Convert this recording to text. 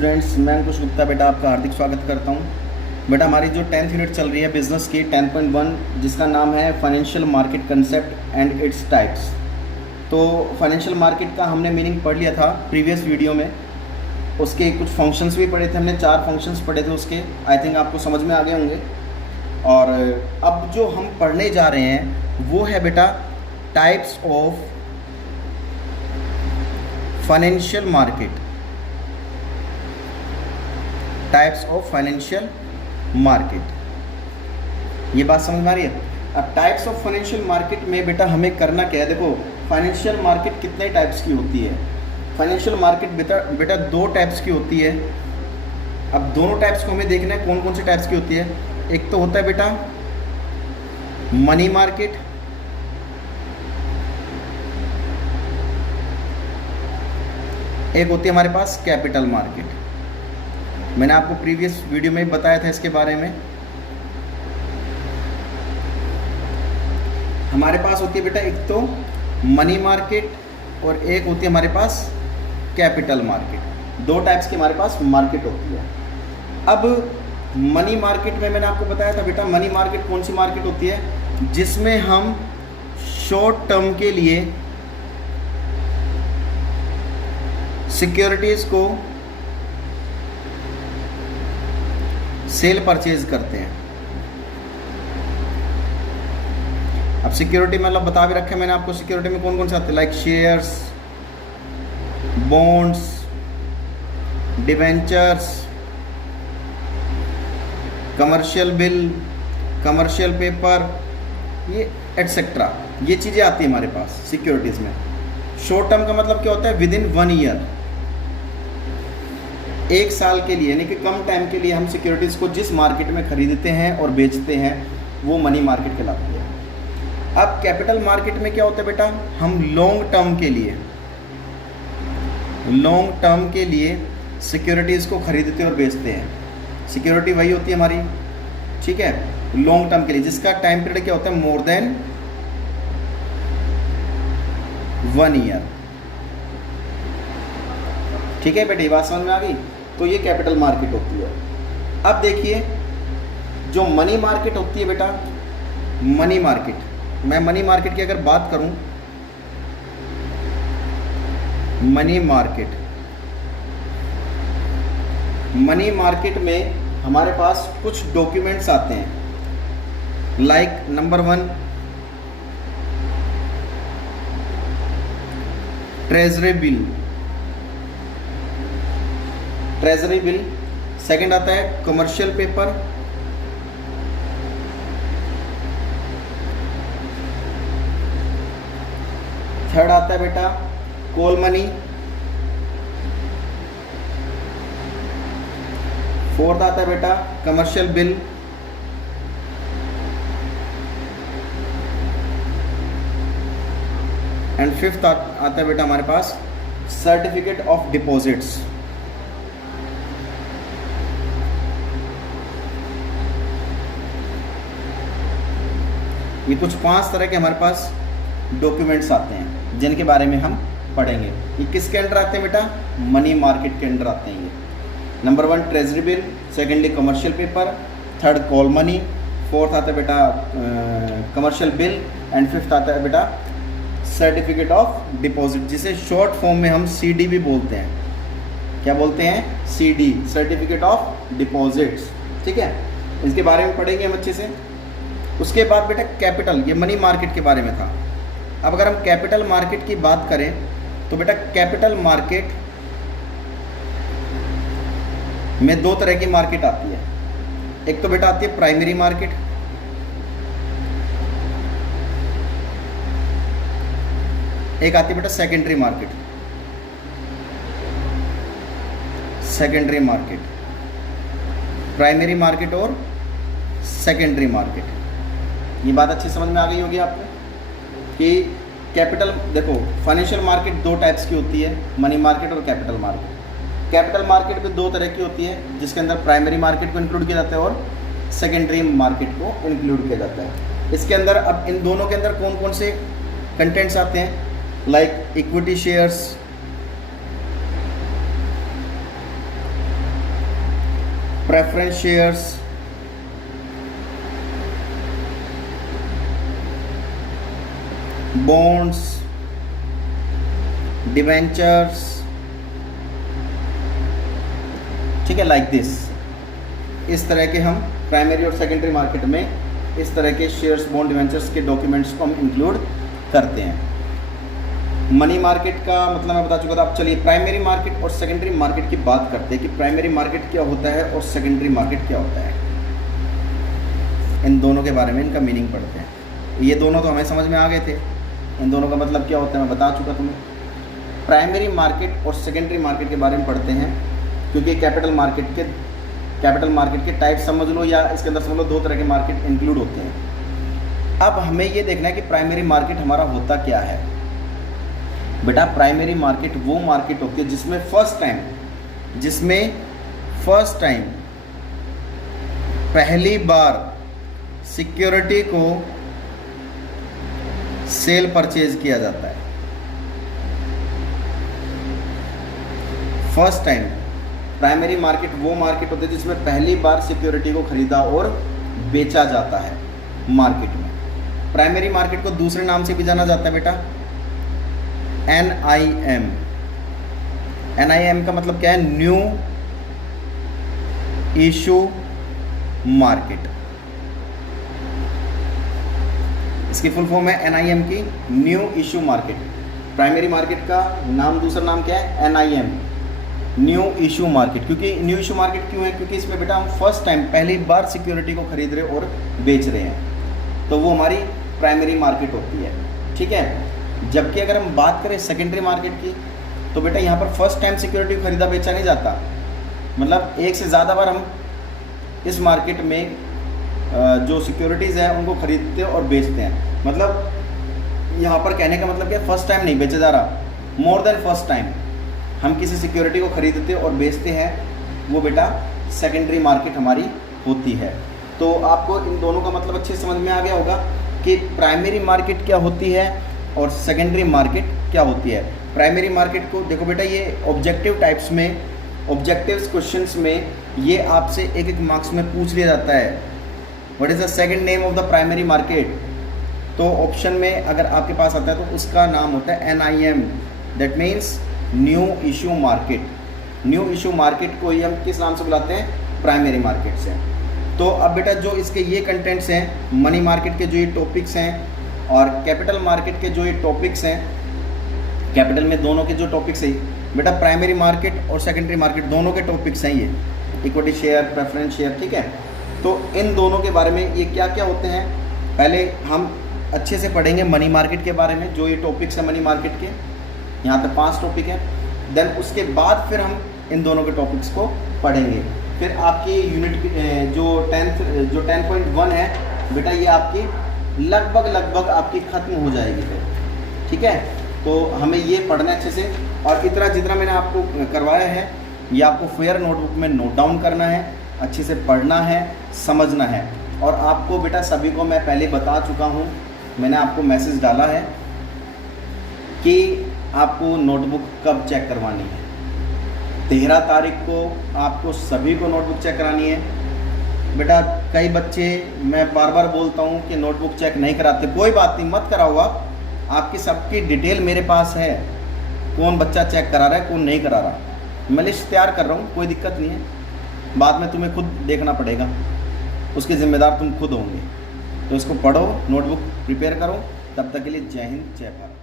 Students, मैं अंकुश गुप्ता बेटा आपका हार्दिक स्वागत करता हूं। बेटा हमारी जो 10th यूनिट चल रही है बिजनेस की 10.1, जिसका नाम है financial market concept and its types. तो फाइनेंशियल मार्केट का हमने मीनिंग पढ़ लिया था प्रीवियस वीडियो में। उसके कुछ फंक्शंस भी पढ़े थे हमने, 4 फंक्शंस पढ़े थे उसके। आई थिंक आपको समझ में आ गए होंगे। और अब जो हम पढ़ने जा रहे हैं वो है बेटा types of financial market. Types of financial market, ये बात समझ में आ रही है। अब टाइप्स ऑफ फाइनेंशियल मार्केट में बेटा हमें करना क्या है, देखो फाइनेंशियल मार्केट कितने टाइप्स की होती है। फाइनेंशियल मार्केट बेटा 2 टाइप्स की होती है। अब दोनों टाइप्स को हमें देखना है कौन कौन से टाइप्स की होती है। एक तो होता है बेटा मनी मार्केट, एक होती है हमारे पास कैपिटल मार्केट। मैंने आपको प्रीवियस वीडियो में बताया था इसके बारे में। हमारे पास होती है बेटा एक तो मनी मार्केट और एक होती है हमारे पास कैपिटल मार्केट। 2 टाइप्स की हमारे पास मार्केट होती है। अब मनी मार्केट में मैंने आपको बताया था बेटा, मनी मार्केट कौन सी मार्केट होती है जिसमें हम शॉर्ट टर्म के लिए सिक्योरिटीज़ को सेल परचेज करते हैं। अब सिक्योरिटी मतलब बता भी रखे मैंने आपको, सिक्योरिटी में कौन कौन से आते हैं, like shares, bonds, debentures, commercial bill, commercial paper, ये एटसेट्रा, ये चीज़ें आती हैं हमारे पास सिक्योरिटीज़ में। शॉर्ट टर्म का मतलब क्या होता है, विद इन 1 ईयर, 1 साल के लिए, यानी कि कम टाइम के लिए हम सिक्योरिटीज़ को जिस मार्केट में खरीदते हैं और बेचते हैं वो मनी मार्केट कहलाती है। अब कैपिटल मार्केट में क्या होता है बेटा, हम लॉन्ग टर्म के लिए सिक्योरिटीज़ को खरीदते और बेचते हैं। सिक्योरिटी वही होती है हमारी, ठीक है, लॉन्ग टर्म के लिए, जिसका टाइम पीरियड क्या होता है, मोर देन 1 ईयर। ठीक है बेटा, ये बात समझ में आ गई। तो ये कैपिटल मार्केट होती है। अब देखिए जो मनी मार्केट होती है बेटा, मनी मार्केट, मैं मनी मार्केट की अगर बात करूं, मनी मार्केट में हमारे पास कुछ डॉक्यूमेंट्स आते हैं, like number 1 treasury bill, second आता है कमर्शियल पेपर, थर्ड आता है बेटा कॉल मनी, फोर्थ आता है बेटा कमर्शियल बिल, एंड फिफ्थ आता है बेटा हमारे पास सर्टिफिकेट ऑफ डिपॉजिट्स। ये कुछ 5 तरह के हमारे पास डॉक्यूमेंट्स आते हैं जिनके बारे में हम पढ़ेंगे। ये किसके अंडर आते हैं बेटा, मनी मार्केट के अंडर आते हैं। ये number 1 treasury bill, secondly commercial paper, third call money, fourth आता है बेटा कमर्शियल बिल, एंड फिफ्थ आता है बेटा सर्टिफिकेट ऑफ डिपॉजिट, जिसे शॉर्ट फॉर्म में हम CD भी बोलते हैं। क्या बोलते हैं, CD, सर्टिफिकेट ऑफ डिपॉजिट्स। ठीक है, इसके बारे में पढ़ेंगे हम अच्छे से। उसके बाद बेटा कैपिटल, ये मनी मार्केट के बारे में था। अब अगर हम कैपिटल मार्केट की बात करें तो बेटा कैपिटल मार्केट में 2 तरह की मार्केट आती है। एक तो बेटा आती है प्राइमरी मार्केट, एक आती है बेटा सेकेंडरी मार्केट, प्राइमरी मार्केट और सेकेंडरी मार्केट। ये बात अच्छी समझ में आ गई होगी आपको कि कैपिटल, देखो फाइनेंशियल मार्केट 2 टाइप्स की होती है, मनी मार्केट और कैपिटल मार्केट। कैपिटल मार्केट भी 2 तरह की होती है, जिसके अंदर प्राइमरी मार्केट को इंक्लूड किया जाता है और सेकेंडरी मार्केट को इंक्लूड किया जाता है। इसके अंदर अब इन दोनों के अंदर कौन कौन से कंटेंट्स आते हैं, like equity shares, preference shares, bonds, debentures, ठीक है, लाइक दिस। इस तरह के हम प्राइमरी और सेकेंडरी मार्केट में इस तरह के शेयर्स, बॉन्ड, डिवेंचर्स के डॉक्यूमेंट्स को हम इंक्लूड करते हैं। मनी मार्केट का मतलब मैं बता चुका था। अब चलिए प्राइमरी मार्केट और सेकेंडरी मार्केट की बात करते हैं कि प्राइमरी मार्केट क्या होता है और सेकेंडरी मार्केट क्या होता है। इन दोनों के बारे में इनका मीनिंग पढ़ते हैं। ये दोनों तो हमें समझ में आ गए थे, इन दोनों का मतलब क्या होता है मैं बता चुका तुम्हें। प्राइमरी मार्केट और सेकेंडरी मार्केट के बारे में पढ़ते हैं क्योंकि कैपिटल मार्केट के टाइप समझ लो, या इसके अंदर समझ लो दो तरह के मार्केट इंक्लूड होते हैं। अब हमें ये देखना है कि प्राइमरी मार्केट हमारा होता क्या है। बेटा प्राइमरी मार्केट वो मार्केट होती है जिसमें फर्स्ट टाइम पहली बार सिक्योरिटी को सेल परचेज किया जाता है। फर्स्ट टाइम प्राइमरी मार्केट वो मार्केट होती है जिसमें पहली बार सिक्योरिटी को खरीदा और बेचा जाता है मार्केट में। प्राइमरी मार्केट को दूसरे नाम से भी जाना जाता है बेटा NIM। NIM का मतलब क्या है? New issue market. इसकी फुल फॉर्म है NIM की, new issue market. Primary market का दूसरा नाम क्या है? NIM, new issue market. क्योंकि न्यू इशू मार्केट क्यों है? क्योंकि इसमें बेटा हम फर्स्ट टाइम पहली बार सिक्योरिटी को खरीद रहे और बेच रहे हैं, तो वो हमारी प्राइमरी मार्केट होती है, ठीक है। जबकि अगर हम बात करें सेकेंडरी मार्केट की, तो बेटा यहाँ पर फर्स्ट टाइम सिक्योरिटी को खरीदा बेचा नहीं जाता, मतलब एक से ज़्यादा बार हम इस मार्केट में जो सिक्योरिटीज़ हैं उनको खरीदते और बेचते हैं। मतलब यहाँ पर कहने का मतलब क्या, फर्स्ट टाइम नहीं बेचा जा रहा, मोर देन फर्स्ट टाइम हम किसी सिक्योरिटी को खरीदते और बेचते हैं, वो बेटा सेकेंडरी मार्केट हमारी होती है। तो आपको इन दोनों का मतलब अच्छे से समझ में आ गया होगा कि प्राइमरी मार्केट क्या होती है और सेकेंडरी मार्केट क्या होती है। प्राइमरी मार्केट को देखो बेटा, ये ऑब्जेक्टिव टाइप्स में, ऑब्जेक्टिव्स क्वेश्चंस में ये आपसे एक एक मार्क्स में पूछ लिया जाता है, what is the second name of the primary market. तो ऑप्शन में अगर आपके पास आता है तो उसका नाम होता है NIM, that means new issue market. New issue market को ही हम किस नाम से बुलाते हैं? प्राइमरी मार्केट से। तो अब बेटा जो इसके ये कंटेंट्स हैं, मनी मार्केट के जो ये टॉपिक्स हैं और कैपिटल मार्केट के जो ये टॉपिक्स हैं, कैपिटल में दोनों के जो टॉपिक्स हैं बेटा, प्राइमरी मार्केट और सेकेंडरी मार्केट दोनों के टॉपिक्स हैं ये, इक्विटी शेयर, प्रेफरेंस शेयर, ठीक है। तो इन दोनों के बारे में ये क्या क्या होते हैं, पहले हम अच्छे से पढ़ेंगे मनी मार्केट के बारे में, जो ये टॉपिक्स हैं मनी मार्केट के, यहाँ तक 5 टॉपिक हैं। देन उसके बाद फिर हम इन दोनों के टॉपिक्स को पढ़ेंगे। फिर आपकी यूनिट जो 10.1 है बेटा, ये आपकी लगभग आपकी ख़त्म हो जाएगी फिर, ठीक है। तो हमें ये पढ़ना अच्छे से, और इतना जितना मैंने आपको करवाया है ये आपको फेयर नोटबुक में नोट डाउन करना है, अच्छे से पढ़ना है, समझना है। और आपको बेटा सभी को मैं पहले बता चुका हूँ, मैंने आपको मैसेज डाला है कि आपको नोटबुक कब चेक करवानी है। 13 तारीख को आपको सभी को नोटबुक चेक करानी है। बेटा कई बच्चे, मैं बार बार बोलता हूँ कि नोटबुक चेक नहीं कराते, कोई बात नहीं, मत कराओ आप, आपकी सबकी डिटेल मेरे पास है, कौन बच्चा चेक करा रहा है कौन नहीं करा रहा, मैं लिस्ट तैयार कर रहा हूँ, कोई दिक्कत नहीं है। बाद में तुम्हें खुद देखना पड़ेगा, उसके ज़िम्मेदार तुम खुद होंगे। तो इसको पढ़ो, नोटबुक प्रिपेयर करो। तब तक के लिए जय हिंद, जय भारत।